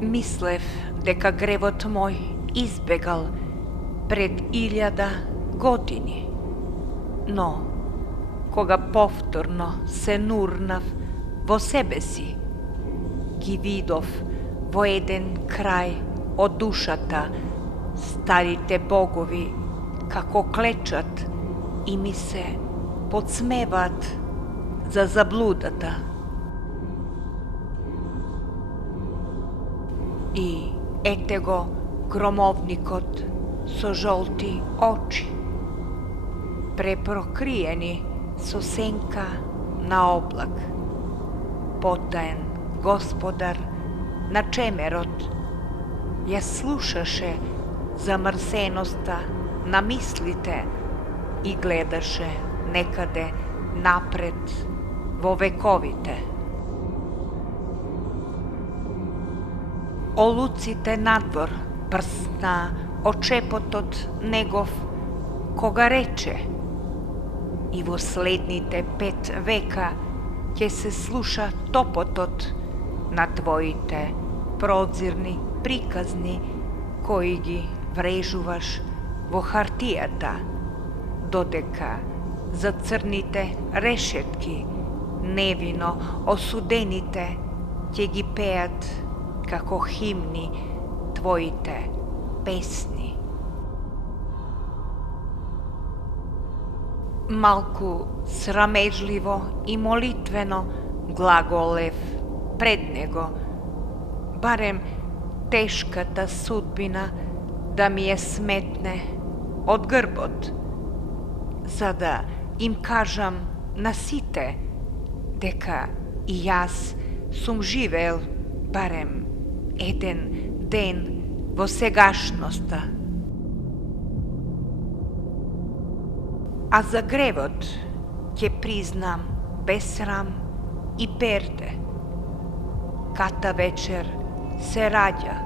Мислев дека гревот мој избегал пред 1000 години, но кога повторно се нурнав во себе си, ги видов во еден крај од душата старите богови како клечат и ми се подсмеваат за заблудата. И ете го громовникот со жолти очи, препрокриени со сенка на облак. Потаен господар на чемерот ја слушаше замрсеноста на мислите и гледаше некаде напред во вековите. Олуците надвор прсна очепотот негов, кога рече: и во следните 5 века ќе се слуша топотот на твоите прозирни приказни, кои ги врежуваш во хартијата, додека за црните решетки невино осудените ќе ги пеат како химни твоите песни. Малку срамежливо и молитвено глаголев пред него, барем тешката судбина да ми ја сметне од грбот, за да им кажам на сите дека и јас сум живеел барем еден ден во сегашноста. А за гревот ќе признам без срам и перде. Ката вечер се раѓа,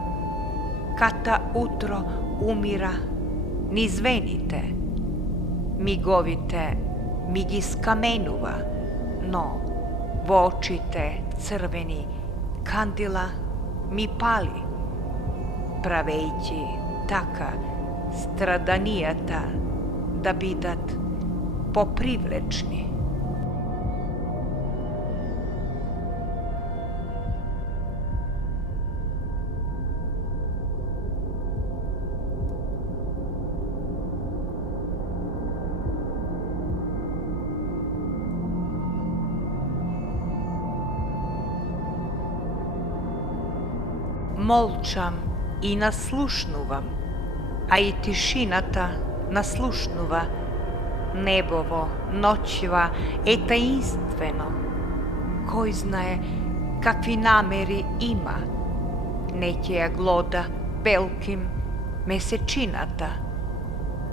ката утро умира низ вените. Миговите ми ги скаменува, но во очите црвени кандила ми пали, правејќи така страданијата да бидат попривлечни. Молчам и наслушнувам, а и тишината наслушнува. Небово ноќва е таинствено. Кој знае какви намери има. Не ќе ја глода белким месечината.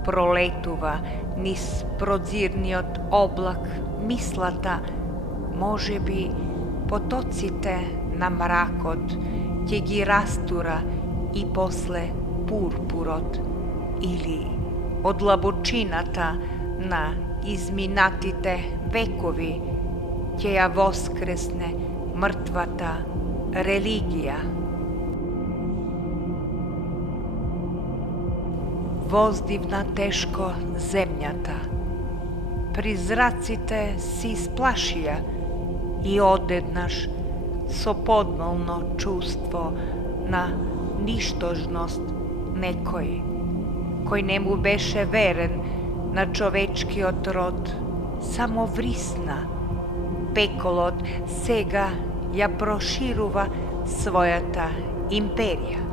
Пролетува низ прозирниот облак мислата, може би потоците на мракот ќе ги растура и после пурпурот, или од лабочината на изминатите векови ќе ја воскресне мртвата религија. Воздивна тешко земјата, призраците се исплашија и одеднаш со подмолно чувство на ништожност некој, кој не му беше верен на човечкиот род, само врисна. Пеколот сега ја проширува својата империја.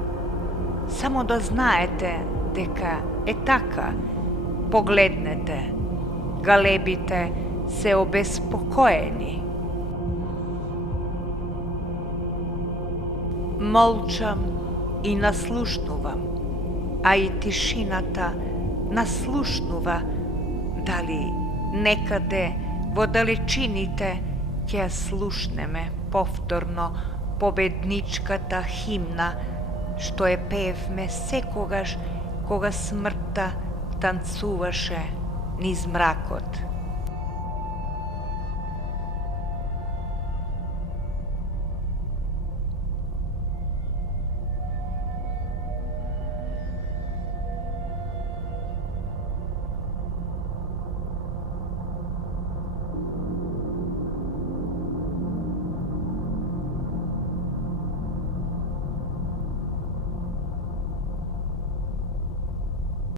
Само да знаете дека е така. Погледнете, галебите се обеспокоени. Молчам и наслушнувам, а и тишината наслушнува, дали некаде во далечините ќе ја слушнеме повторно победничката химна, што е певме секогаш кога смртта танцуваше низ мракот.